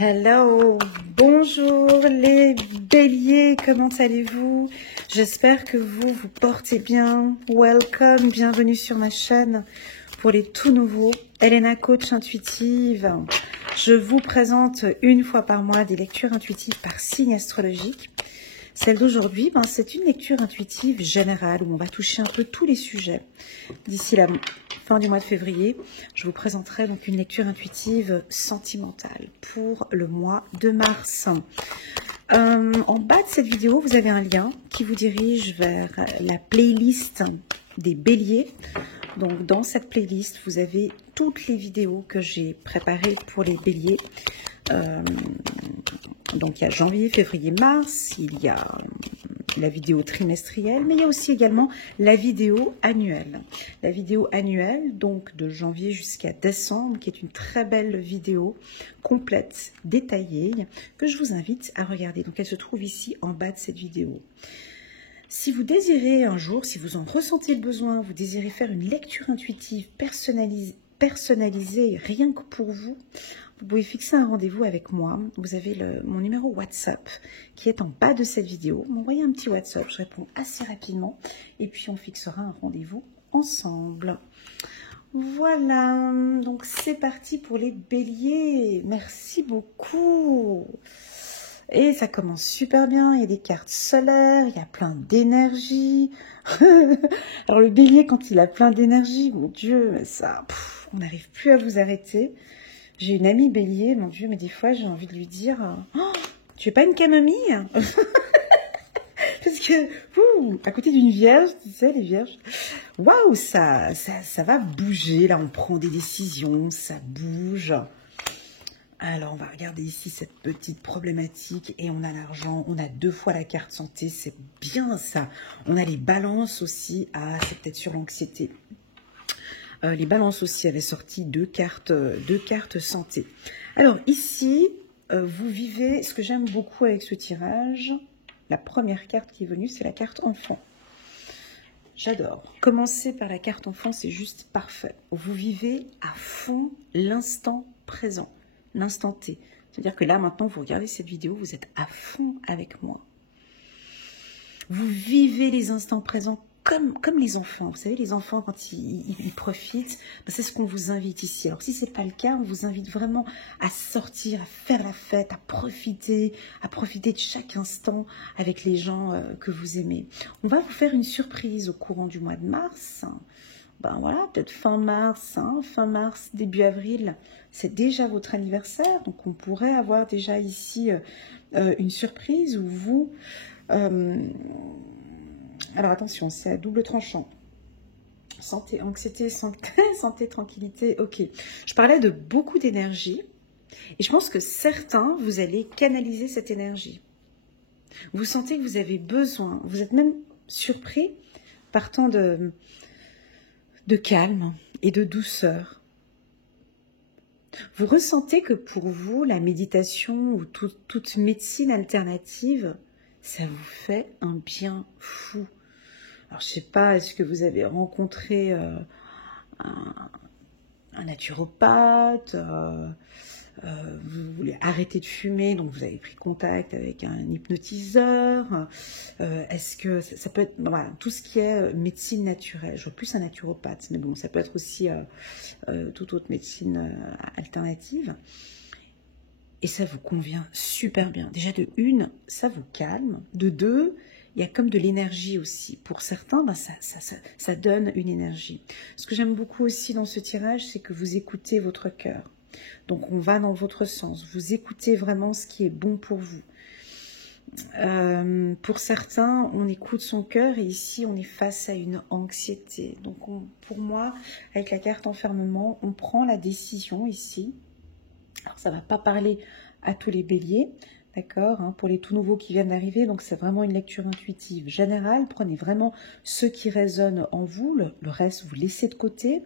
Hello, bonjour les béliers, comment allez-vous? J'espère que vous portez bien. Welcome, bienvenue sur ma chaîne. Pour les tout nouveaux, Elena Coach Intuitive. Je vous présente une fois par mois des lectures intuitives par signe astrologique. Celle d'aujourd'hui, c'est une lecture intuitive générale où on va toucher un peu tous les sujets. D'ici la fin du mois de février, je vous présenterai donc une lecture intuitive sentimentale pour le mois de mars. En bas de cette vidéo, vous avez un lien qui vous dirige vers la playlist des béliers. Donc dans cette playlist, vous avez toutes les vidéos que j'ai préparées pour les béliers. Donc il y a janvier, février, mars, il y a la vidéo trimestrielle, mais il y a aussi également la vidéo annuelle. La vidéo annuelle, donc de janvier jusqu'à décembre, qui est une très belle vidéo complète, détaillée, que je vous invite à regarder. Donc elle se trouve ici en bas de cette vidéo. Si vous désirez un jour, si vous en ressentez le besoin, vous désirez faire une lecture intuitive personnalisée rien que pour vous, vous pouvez fixer un rendez-vous avec moi. Vous avez mon numéro WhatsApp qui est en bas de cette vidéo. M'envoyez un petit WhatsApp, je réponds assez rapidement. Et puis on fixera un rendez-vous ensemble. Voilà, donc c'est parti pour les béliers. Merci beaucoup. Et ça commence super bien, il y a des cartes solaires, il y a plein d'énergie. Alors le bélier, quand il a plein d'énergie, mon Dieu, mais ça, on n'arrive plus à vous arrêter. J'ai une amie bélier, mon Dieu, mais des fois j'ai envie de lui dire oh, tu veux pas une camomille? Parce que, à côté d'une vierge, tu sais, les vierges, waouh, ça va bouger, là on prend des décisions, ça bouge. Alors on va regarder ici cette petite problématique et on a l'argent, on a 2 fois la carte santé, c'est bien ça. On a les balances aussi, c'est peut-être sur l'anxiété. Les balances aussi avaient sorti 2 cartes santé. Alors ici, vous vivez, ce que j'aime beaucoup avec ce tirage, la première carte qui est venue, c'est la carte enfant. J'adore. Commencer par la carte enfant, c'est juste parfait. Vous vivez à fond l'instant présent, l'instant T. C'est-à-dire que là, maintenant, vous regardez cette vidéo, vous êtes à fond avec moi. Vous vivez les instants présents comme les enfants. Vous savez, les enfants, quand ils profitent, c'est ce qu'on vous invite ici. Alors, si ce n'est pas le cas, on vous invite vraiment à sortir, à faire la fête, à profiter de chaque instant avec les gens que vous aimez. On va vous faire une surprise au courant du mois de mars. Voilà, peut-être fin mars, début avril, c'est déjà votre anniversaire. Donc, on pourrait avoir déjà ici une surprise où vous... alors attention, c'est à double tranchant. Santé, anxiété, santé, tranquillité, ok. Je parlais de beaucoup d'énergie et je pense que certains, vous allez canaliser cette énergie. Vous sentez que vous avez besoin, vous êtes même surpris par tant de calme et de douceur. Vous ressentez que pour vous, la méditation ou toute médecine alternative, ça vous fait un bien fou. Alors, je ne sais pas, est-ce que vous avez rencontré un naturopathe, vous voulez arrêter de fumer, donc vous avez pris contact avec un hypnotiseur, est-ce que ça peut être, voilà, tout ce qui est médecine naturelle, je vois plus un naturopathe, mais bon, ça peut être aussi toute autre médecine alternative, et ça vous convient super bien. Déjà de 1, ça vous calme, de 2, il y a comme de l'énergie aussi. Pour certains, ça donne une énergie. Ce que j'aime beaucoup aussi dans ce tirage, c'est que vous écoutez votre cœur. Donc, on va dans votre sens. Vous écoutez vraiment ce qui est bon pour vous. Pour certains, on écoute son cœur et ici, on est face à une anxiété. Donc, pour moi, avec la carte enfermement, on prend la décision ici. Alors, ça ne va pas parler à tous les béliers. D'accord, pour les tout nouveaux qui viennent d'arriver, donc c'est vraiment une lecture intuitive générale. Prenez vraiment ce qui résonne en vous, le reste vous laissez de côté.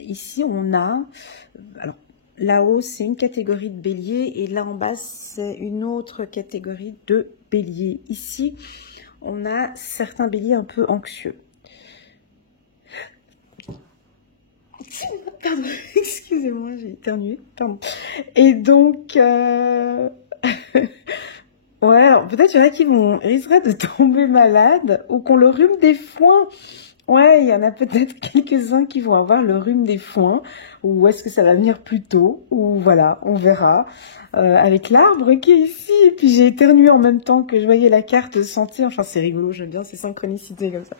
Ici on a, alors là-haut c'est une catégorie de bélier et là en bas c'est une autre catégorie de bélier. Ici on a certains béliers un peu anxieux. Pardon, excusez-moi, j'ai éternué. Pardon. Et donc, ouais, alors peut-être il y en a qui risqueraient de tomber malades ou qu'on le rhume des foins. Ouais, il y en a peut-être quelques-uns qui vont avoir le rhume des foins, ou est-ce que ça va venir plus tôt, ou voilà, on verra. Avec l'arbre qui est ici, et puis j'ai éternué en même temps que je voyais la carte santé, enfin c'est rigolo, j'aime bien ces synchronicités comme ça,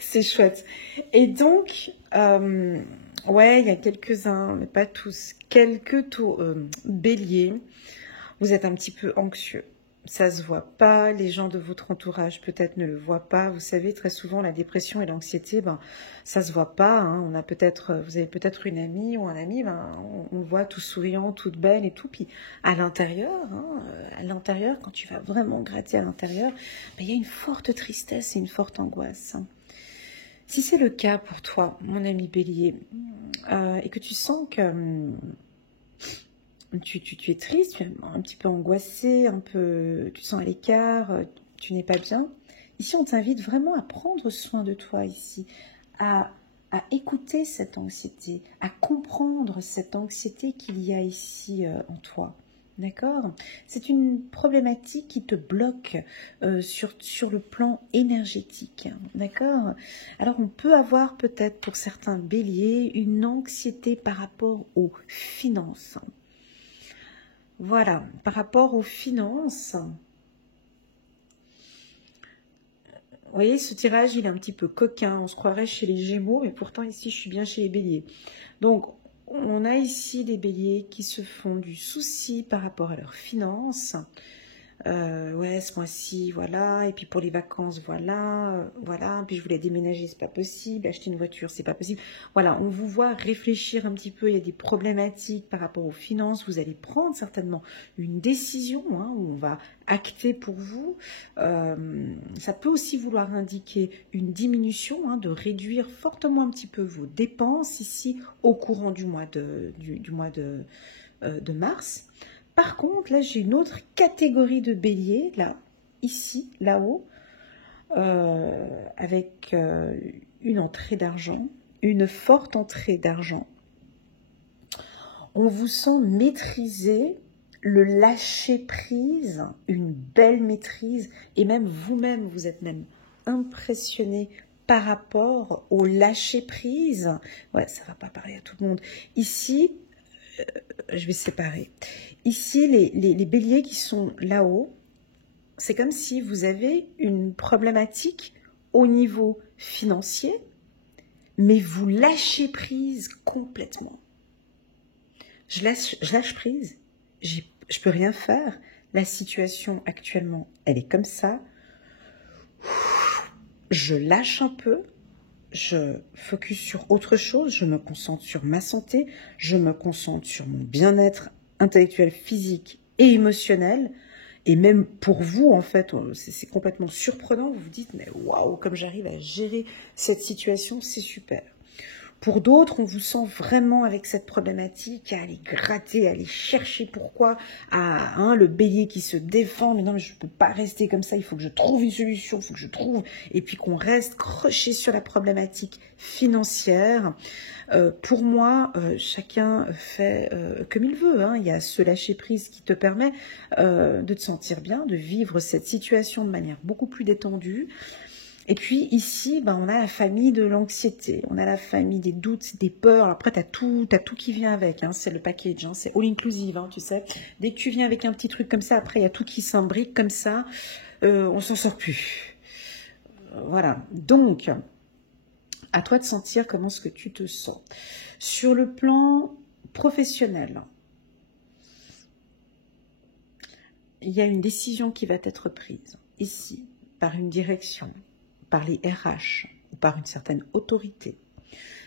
c'est chouette. Et donc, ouais, il y a quelques-uns, mais pas tous, quelques béliers, vous êtes un petit peu anxieux. Ça se voit pas, les gens de votre entourage peut-être ne le voient pas. Vous savez, très souvent, la dépression et l'anxiété, ben, ça se voit pas. Hein. On a vous avez peut-être une amie ou un ami, ben, on le voit tout souriant, toute belle et tout. Puis à l'intérieur, quand tu vas vraiment gratter à l'intérieur, ben, il y a une forte tristesse et une forte angoisse. Si c'est le cas pour toi, mon ami Bélier, et que tu sens que tu es triste, tu es un petit peu angoissé, tu te sens à l'écart, tu n'es pas bien. Ici, on t'invite vraiment à prendre soin de toi ici, à écouter cette anxiété, à comprendre cette anxiété qu'il y a ici en toi. D'accord? C'est une problématique qui te bloque sur le plan énergétique. D'accord? Alors, on peut avoir peut-être pour certains béliers une anxiété par rapport aux finances. Voilà, par rapport aux finances, vous voyez, ce tirage, il est un petit peu coquin. On se croirait chez les Gémeaux, mais pourtant ici, je suis bien chez les Béliers. Donc, on a ici des Béliers qui se font du souci par rapport à leurs finances. Ouais, ce mois-ci, voilà. Et puis pour les vacances, voilà. Puis je voulais déménager, c'est pas possible. Acheter une voiture, c'est pas possible. Voilà, on vous voit réfléchir un petit peu. Il y a des problématiques par rapport aux finances. Vous allez prendre certainement une décision où on va acter pour vous. Ça peut aussi vouloir indiquer une diminution, de réduire fortement un petit peu vos dépenses ici au courant du mois de mars. Par contre, là, j'ai une autre catégorie de bélier, là, ici, là-haut, avec une entrée d'argent, une forte entrée d'argent. On vous sent maîtriser le lâcher-prise, une belle maîtrise, et même vous-même, vous êtes même impressionné par rapport au lâcher-prise. Ouais, ça ne va pas parler à tout le monde. Ici, je vais séparer. Ici, les béliers qui sont là-haut, c'est comme si vous avez une problématique au niveau financier, mais vous lâchez prise complètement. Je lâche prise, je peux rien faire. La situation actuellement, elle est comme ça. Je lâche un peu. Je focus sur autre chose, je me concentre sur ma santé, je me concentre sur mon bien-être intellectuel, physique et émotionnel. Et même pour vous, en fait, c'est complètement surprenant. Vous vous dites, mais waouh, comme j'arrive à gérer cette situation, c'est super. Pour d'autres, on vous sent vraiment avec cette problématique à aller gratter, à aller chercher pourquoi, le bélier qui se défend, mais non, mais je ne peux pas rester comme ça, il faut que je trouve une solution, il faut que je trouve, et puis qu'on reste croché sur la problématique financière. Pour moi, chacun fait comme il veut. Il y a ce lâcher-prise qui te permet de te sentir bien, de vivre cette situation de manière beaucoup plus détendue. Et puis ici, on a la famille de l'anxiété, on a la famille des doutes, des peurs. Après, t'as tout qui vient avec, c'est le package, c'est all inclusive, tu sais. Dès que tu viens avec un petit truc comme ça, après, il y a tout qui s'imbrique comme ça, on s'en sort plus. Voilà, donc, à toi de sentir comment est-ce que tu te sens. Sur le plan professionnel, il y a une décision qui va être prise ici, par une direction, par les RH ou par une certaine autorité.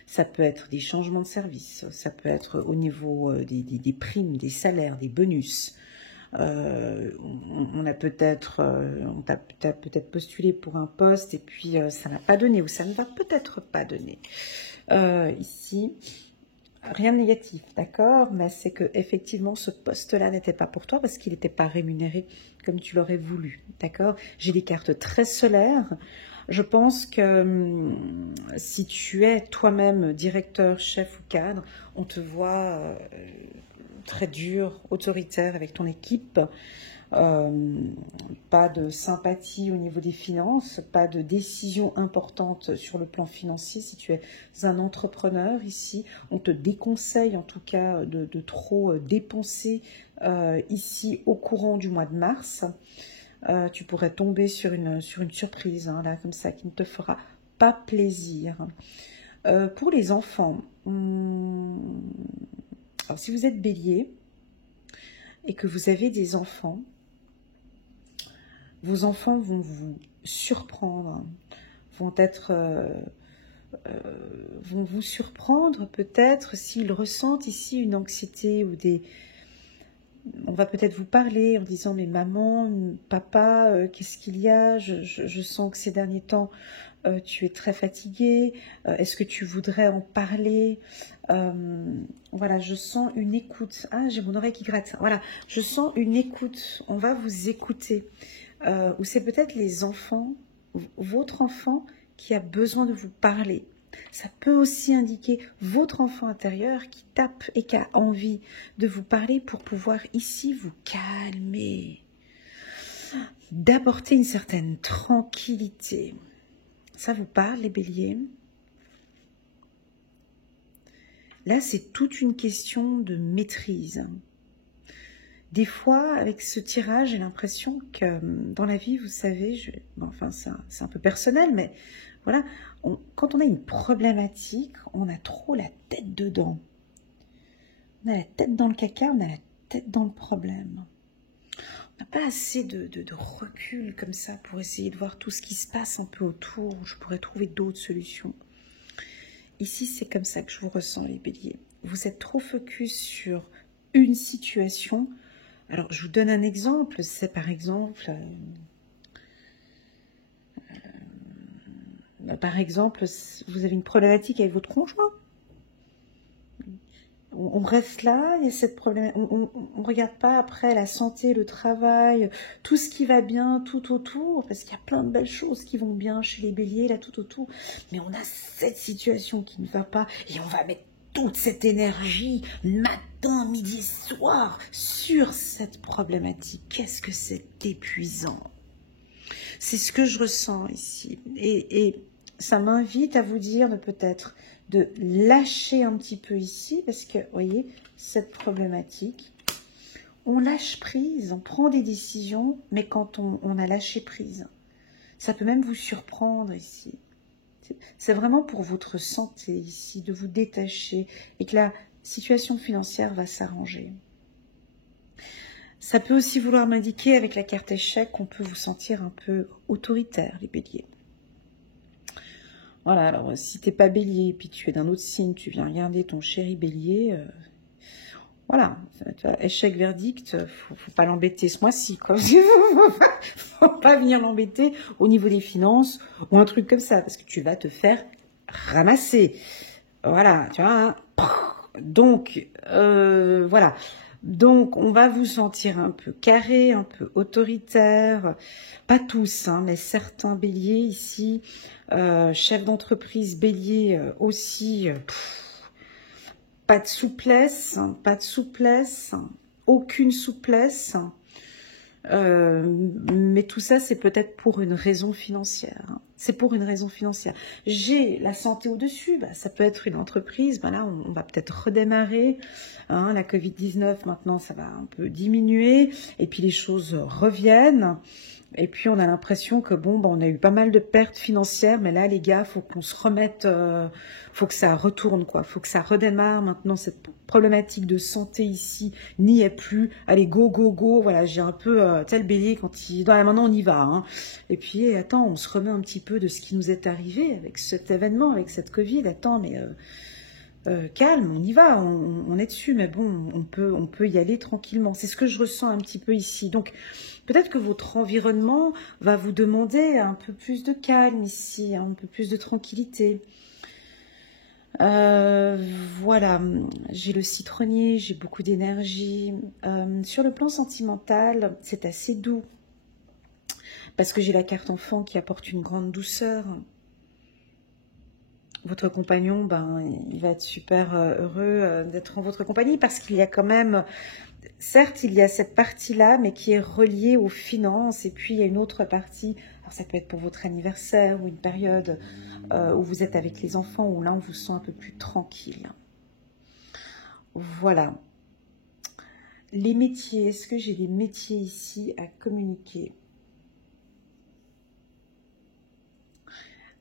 Ça peut être des changements de service, ça peut être au niveau des primes, des salaires, des bonus. On t'a peut-être postulé pour un poste et puis ça n'a pas donné ou ça ne va peut-être pas donner. Ici, Rien de négatif, d'accord, mais c'est que effectivement ce poste-là n'était pas pour toi parce qu'il n'était pas rémunéré comme tu l'aurais voulu, d'accord. J'ai des cartes très solaires. Je pense que si tu es toi-même directeur, chef ou cadre, on te voit très dur, autoritaire avec ton équipe. Pas de sympathie au niveau des finances, pas de décision importante sur le plan financier. Si tu es un entrepreneur ici, on te déconseille en tout cas de trop dépenser ici au courant du mois de mars. Tu pourrais tomber sur une surprise, hein, là, comme ça, qui ne te fera pas plaisir. Pour les enfants, alors, si vous êtes bélier et que vous avez des enfants, vos enfants vont vous surprendre, vont vous surprendre peut-être s'ils ressentent ici une anxiété ou des... On va peut-être vous parler en disant « Mais maman, papa, qu'est-ce qu'il y a? Je sens que ces derniers temps, tu es très fatigué. Est-ce que tu voudrais en parler ?» Voilà, je sens une écoute. Ah, j'ai mon oreille qui gratte. Voilà, je sens une écoute. On va vous écouter. Ou c'est peut-être les enfants, votre enfant qui a besoin de vous parler. Ça peut aussi indiquer votre enfant intérieur qui tape et qui a envie de vous parler pour pouvoir ici vous calmer, d'apporter une certaine tranquillité. Ça vous parle, les béliers? Là, c'est toute une question de maîtrise. Des fois, avec ce tirage, j'ai l'impression que dans la vie, vous savez, enfin, c'est un peu personnel, mais voilà, quand on a une problématique, on a trop la tête dedans. On a la tête dans le caca, on a la tête dans le problème. On n'a pas assez de recul comme ça pour essayer de voir tout ce qui se passe un peu autour, où je pourrais trouver d'autres solutions. Ici, c'est comme ça que je vous ressens, les béliers. Vous êtes trop focus sur une situation. Alors, je vous donne un exemple. C'est par exemple, vous avez une problématique avec votre conjoint. On reste là, il y a cette problématique. On ne regarde pas après la santé, le travail, tout ce qui va bien tout autour, parce qu'il y a plein de belles choses qui vont bien chez les béliers, là, tout autour. Mais on a cette situation qui ne va pas, et on va mettre toute cette énergie, matin, midi, soir, sur cette problématique. Qu'est-ce que c'est épuisant. C'est ce que je ressens ici. Et ça m'invite à vous dire de peut-être de lâcher un petit peu ici, parce que, vous voyez, cette problématique, on lâche prise, on prend des décisions, mais quand on a lâché prise, ça peut même vous surprendre ici. C'est vraiment pour votre santé ici, de vous détacher et que la situation financière va s'arranger. Ça peut aussi vouloir m'indiquer avec la carte échec qu'on peut vous sentir un peu autoritaire, les béliers. Voilà, alors si tu n'es pas bélier, puis tu es d'un autre signe, tu viens regarder ton chéri bélier, voilà, échec, verdict, faut pas l'embêter ce mois-ci, quoi. Faut pas venir l'embêter au niveau des finances ou un truc comme ça, parce que tu vas te faire ramasser. Voilà, tu vois. Hein. Donc, voilà. Donc, on va vous sentir un peu carré, un peu autoritaire. Pas tous, hein, mais certains béliers ici, chefs d'entreprise bélier aussi, pas de souplesse, aucune souplesse. Mais tout ça, c'est peut-être pour une raison financière. Hein. C'est pour une raison financière. J'ai la santé au-dessus, bah, ça peut être une entreprise. Bah là, on va peut-être redémarrer. Hein, la Covid-19, maintenant, ça va un peu diminuer. Et puis, les choses reviennent. Et puis, on a l'impression que, bon, on a eu pas mal de pertes financières. Mais là, les gars, faut qu'on se remette... faut que ça retourne, quoi. Faut que ça redémarre. Maintenant, cette problématique de santé ici n'y est plus. Allez, go, go, go. Voilà, j'ai un peu tel bélier quand il... Non, maintenant, on y va. Hein. Et puis, attends, on se remet un petit peu de ce qui nous est arrivé avec cet événement, avec cette Covid. Attends, mais... calme, on y va, on est dessus, mais bon, on peut y aller tranquillement. C'est ce que je ressens un petit peu ici. Donc, peut-être que votre environnement va vous demander un peu plus de calme ici, un peu plus de tranquillité. Voilà, j'ai le citronnier, j'ai beaucoup d'énergie. Sur le plan sentimental, c'est assez doux. Parce que j'ai la carte enfant qui apporte une grande douceur. Votre compagnon, ben, il va être super heureux d'être en votre compagnie parce qu'il y a quand même, certes, il y a cette partie-là, mais qui est reliée aux finances. Et puis, il y a une autre partie, alors ça peut être pour votre anniversaire ou une période où vous êtes avec les enfants, où là, on vous sent un peu plus tranquille. Voilà. Les métiers, est-ce que j'ai des métiers ici à communiquer ?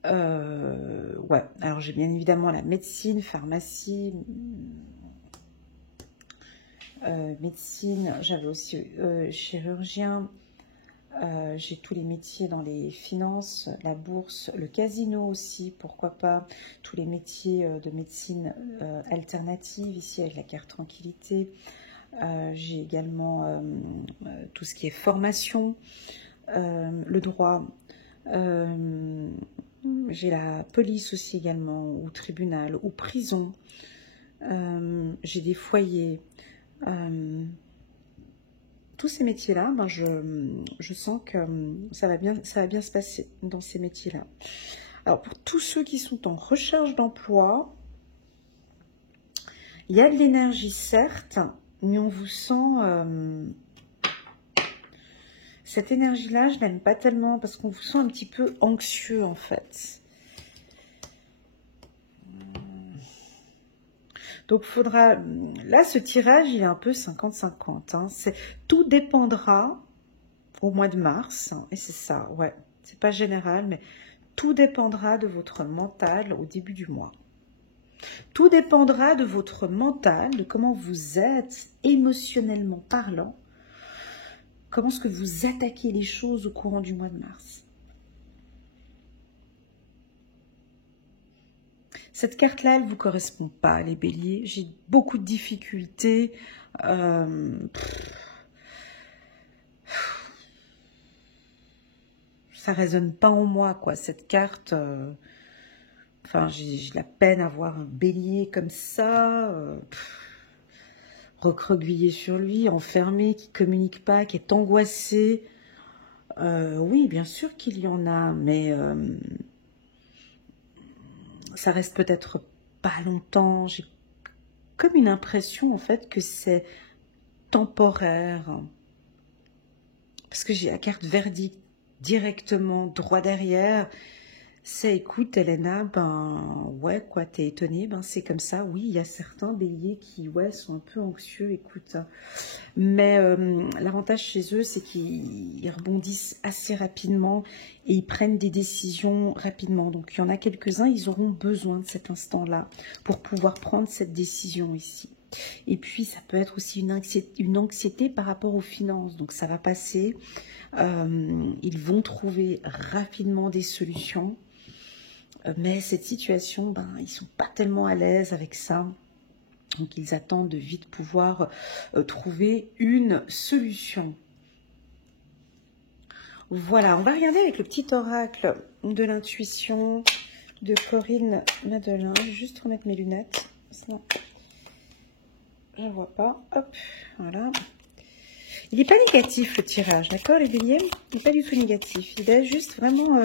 Ouais, alors j'ai bien évidemment la médecine, pharmacie, médecine, j'avais aussi chirurgien, j'ai tous les métiers dans les finances, la bourse, le casino aussi, pourquoi pas, tous les métiers de médecine alternative ici avec la carte tranquillité. J'ai également tout ce qui est formation, le droit, j'ai la police aussi également, ou tribunal, ou prison. J'ai des foyers. Tous ces métiers-là, ben je sens que ça va bien se passer dans ces métiers-là. Alors pour tous ceux qui sont en recherche d'emploi, il y a de l'énergie certes, mais on vous sent... cette énergie-là, je n'aime pas tellement parce qu'on vous sent un petit peu anxieux en fait. Donc, faudra... Là, ce tirage, il est un peu 50-50. Hein. Tout dépendra au mois de mars. Et c'est ça, ouais. C'est pas général, mais tout dépendra de votre mental au début du mois. Tout dépendra de votre mental, de comment vous êtes émotionnellement parlant. Comment est-ce que vous attaquez les choses au courant du mois de mars. Cette carte-là, elle ne vous correspond pas, les béliers. J'ai beaucoup de difficultés. Ça résonne pas en moi, quoi. Cette carte, enfin, j'ai la peine à voir un bélier comme ça, recroquevillé sur lui, enfermé, qui communique pas, qui est angoissé. Oui, bien sûr qu'il y en a, mais... ça reste peut-être pas longtemps. J'ai comme une impression en fait que c'est temporaire. Parce que j'ai la carte verdict directement droit derrière. C'est écoute Elena, ben ouais quoi, t'es étonnée, ben c'est comme ça. Oui, il y a certains béliers qui ouais sont un peu anxieux, écoute. Mais l'avantage chez eux, c'est qu'ils rebondissent assez rapidement et ils prennent des décisions rapidement. Donc il y en a quelques-uns, ils auront besoin de cet instant-là pour pouvoir prendre cette décision ici. Et puis ça peut être aussi une anxiété par rapport aux finances. Donc ça va passer. Ils vont trouver rapidement des solutions. Mais cette situation, ben, ils ne sont pas tellement à l'aise avec ça. Donc, ils attendent de vite pouvoir trouver une solution. Voilà, on va regarder avec le petit oracle de l'intuition de Corinne Madelin. Je vais juste remettre mes lunettes. Sinon, je ne vois pas. Hop, voilà. Il n'est pas négatif, le tirage, d'accord, les béliers? Il n'est pas du tout négatif. Il est juste vraiment...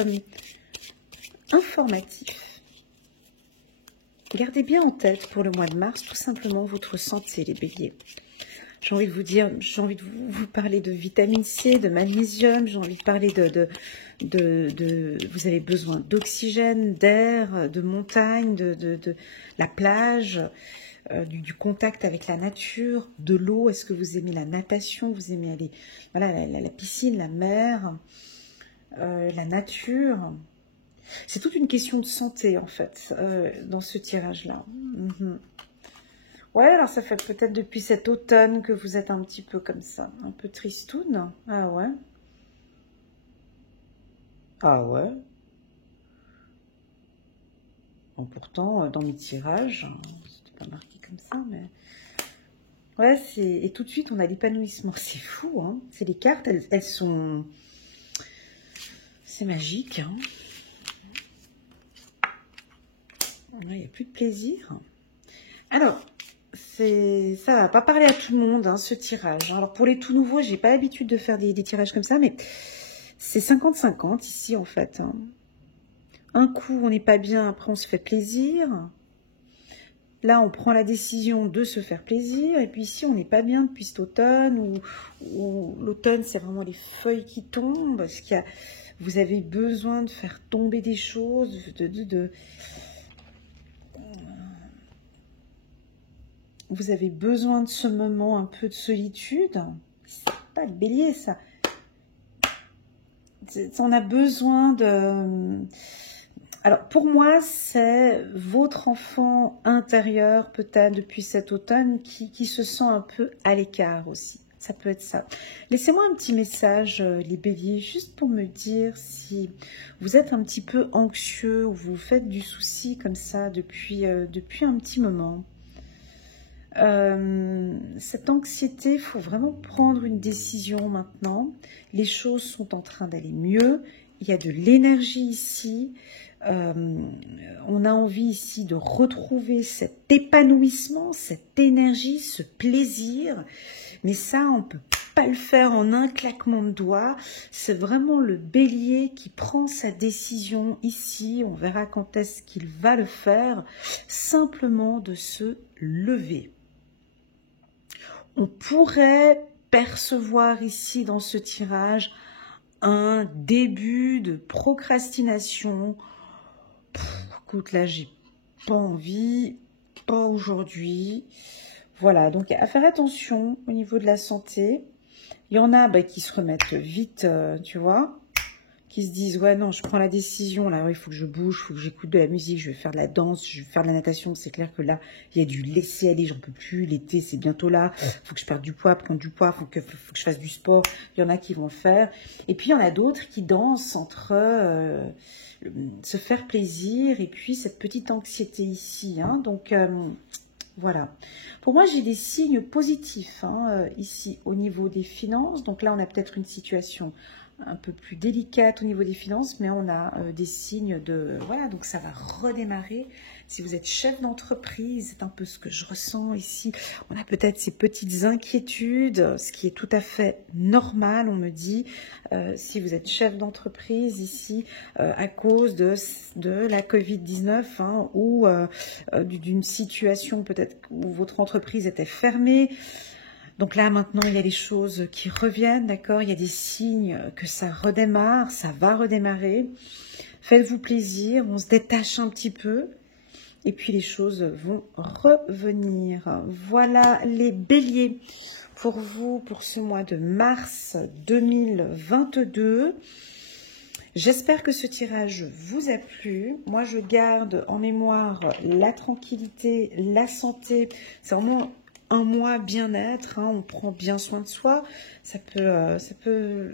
informatif. Gardez bien en tête pour le mois de mars tout simplement votre santé, les béliers. J'ai envie de vous dire, j'ai envie de vous parler de vitamine C, de magnésium, j'ai envie de parler vous avez besoin d'oxygène, d'air, de montagne, de la plage, du contact avec la nature, de l'eau. Est-ce que vous aimez la natation? Vous aimez aller, voilà, la piscine, la mer, la nature? C'est toute une question de santé, en fait, dans ce tirage-là. Ouais, alors ça fait peut-être depuis cet automne que vous êtes un petit peu comme ça, un peu tristoune. Ah ouais? Ah ouais? Bon, pourtant, dans mes tirages, c'était pas marqué comme ça, mais... Ouais, et tout de suite, on a l'épanouissement. C'est fou, hein? C'est les cartes, elles sont... C'est magique, hein? Il n'y a plus de plaisir. Alors, ça va pas parler à tout le monde, hein, ce tirage. Alors, pour les tout nouveaux, j'ai pas l'habitude de faire des tirages comme ça, mais c'est 50-50 ici, en fait. Hein. Un coup, on n'est pas bien, après, on se fait plaisir. Là, on prend la décision de se faire plaisir. Et puis ici, on n'est pas bien depuis cet automne, où l'automne, c'est vraiment les feuilles qui tombent. Parce qu'il y a, vous avez besoin de faire tomber des choses, vous avez besoin de ce moment un peu de solitude. C'est pas le bélier, ça. On a besoin de... Alors, pour moi, c'est votre enfant intérieur, peut-être depuis cet automne, qui se sent un peu à l'écart aussi. Ça peut être ça. Laissez-moi un petit message, les béliers, juste pour me dire si vous êtes un petit peu anxieux ou vous faites du souci comme ça depuis un petit moment. Cette anxiété, il faut vraiment prendre une décision maintenant. Les choses sont en train d'aller mieux. Il y a de l'énergie ici. On a envie ici de retrouver cet épanouissement, cette énergie, ce plaisir. Mais ça, on ne peut pas le faire en un claquement de doigts. C'est vraiment le bélier qui prend sa décision ici. On verra quand est-ce qu'il va le faire. Simplement de se lever. On pourrait percevoir ici dans ce tirage un début de procrastination. Écoute, là, j'ai pas envie, pas aujourd'hui. Voilà, donc à faire attention au niveau de la santé. Il y en a qui se remettent vite, tu vois, qui se disent, ouais, non, je prends la décision, là, il faut que je bouge, il faut que j'écoute de la musique, je vais faire de la danse, je vais faire de la natation. C'est clair que là, il y a du laisser aller, j'en peux plus, l'été, c'est bientôt là, il faut que je perde du poids, prendre du poids, il faut que je fasse du sport. Il y en a qui vont le faire. Et puis, il y en a d'autres qui dansent entre se faire plaisir et puis cette petite anxiété ici. Hein. Donc, voilà. Pour moi, j'ai des signes positifs ici au niveau des finances. Donc là, on a peut-être une situation un peu plus délicate au niveau des finances, mais on a des signes de... Voilà, donc ça va redémarrer. Si vous êtes chef d'entreprise, c'est un peu ce que je ressens ici. On a peut-être ces petites inquiétudes, ce qui est tout à fait normal, on me dit. Si vous êtes chef d'entreprise ici, à cause de la Covid-19, hein, ou d'une situation peut-être où votre entreprise était fermée. Donc là, maintenant, il y a les choses qui reviennent, d'accord? Il y a des signes que ça redémarre, ça va redémarrer. Faites-vous plaisir, on se détache un petit peu. Et puis, les choses vont revenir. Voilà les béliers pour vous, pour ce mois de mars 2022. J'espère que ce tirage vous a plu. Moi, je garde en mémoire la tranquillité, la santé. C'est vraiment... un mois bien-être, hein, on prend bien soin de soi, ça peut,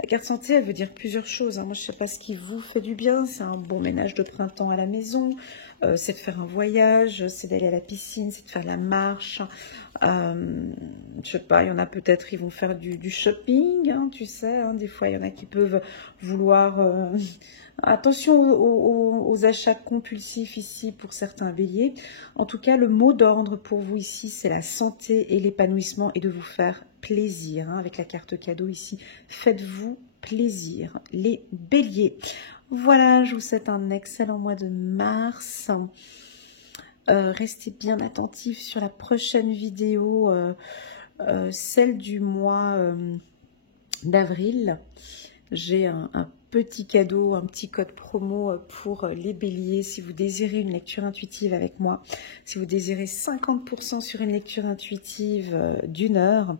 la carte santé, elle veut dire plusieurs choses, hein. Moi je sais pas ce qui vous fait du bien, c'est un bon ménage de printemps à la maison, c'est de faire un voyage, c'est d'aller à la piscine, c'est de faire la marche, je sais pas, il y en a peut-être, ils vont faire du shopping, hein, tu sais, hein, des fois il y en a qui peuvent vouloir... Attention aux achats compulsifs ici pour certains béliers. En tout cas, le mot d'ordre pour vous ici, c'est la santé et l'épanouissement et de vous faire plaisir. Hein, avec la carte cadeau ici, faites-vous plaisir, les béliers. Voilà, je vous souhaite un excellent mois de mars. Restez bien attentifs sur la prochaine vidéo, celle du mois d'avril. J'ai un petit cadeau, un petit code promo pour les béliers. Si vous désirez une lecture intuitive avec moi, si vous désirez 50% sur une lecture intuitive d'1 heure,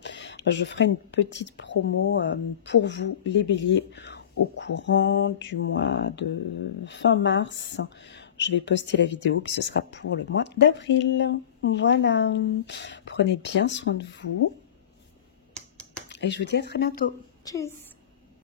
je ferai une petite promo pour vous, les béliers, au courant du mois de fin mars. Je vais poster la vidéo, puis ce sera pour le mois d'avril. Voilà. Prenez bien soin de vous. Et je vous dis à très bientôt. Tchuss.